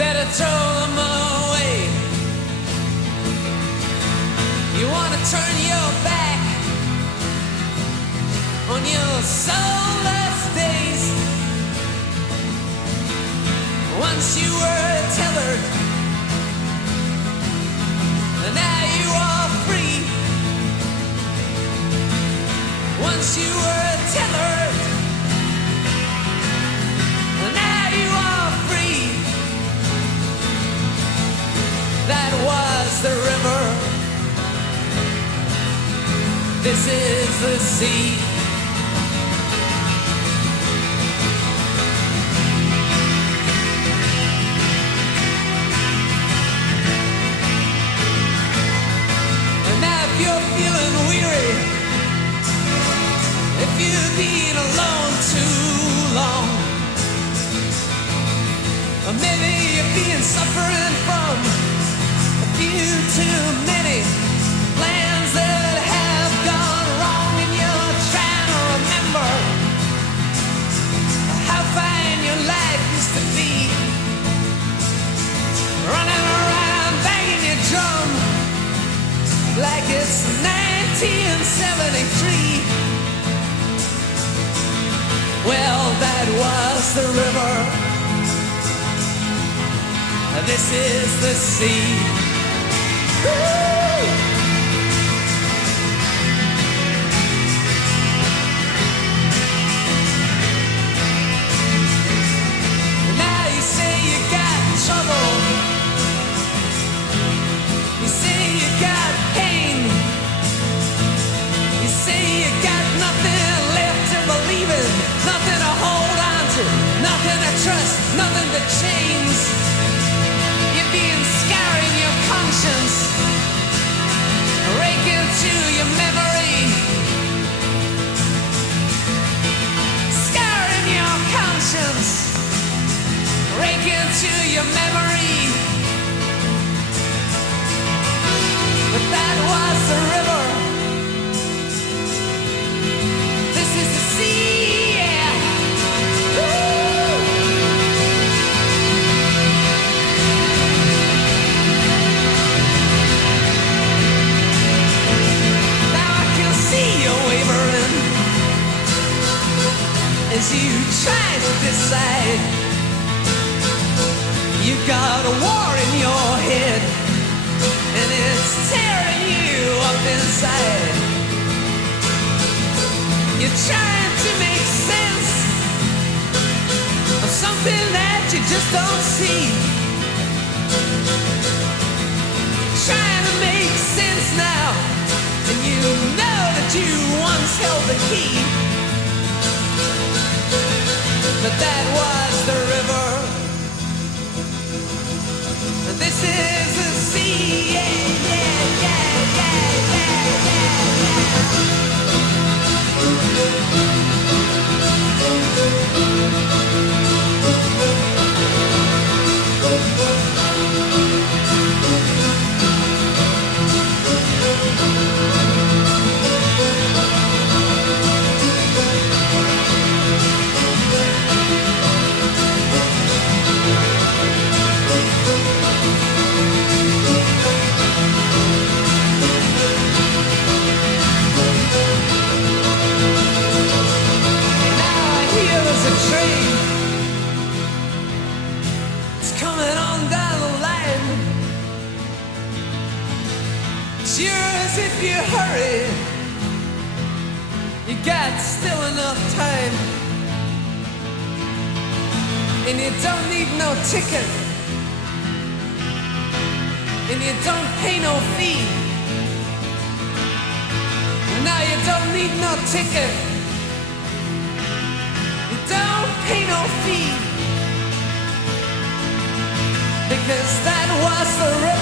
better throw them away. You want to turn your back on your soulless days. Once you were tethered, and now you are free. Once you were tethered, and now you are free. That was the river. This is the sea. You're feeling weary, if you've been alone too long, or maybe you've been suffering from a few too many plans that have gone wrong, and you're trying to remember how fine your life used to be, running around banging your drum like it's 1973. Well, that was the river. This is the sea. Woo! Now you say you got trouble. You say you got pain. You say you got nothing left to believe in, nothing to hold on to, nothing to trust, nothing to change. You're being scarring your conscience, raking through your memory, scarring your conscience, raking through your memory. But that was the river. This is the sea, yeah. Woo! Now I can see you wavering as you try to decide. You got a war in your head, and it's tearing you up inside. You're trying to make sense of something that you just don't see. Trying to make sense now, and you know that you once held the key. But that was the river. This is the sea, yeah, yeah, yeah, yeah, yeah, train. It's coming on down the line. Sure as if you hurry, you got still enough time, and you don't need no ticket, and you don't pay no fee. Now you don't need no ticket, don't pay no fee, because that was the river.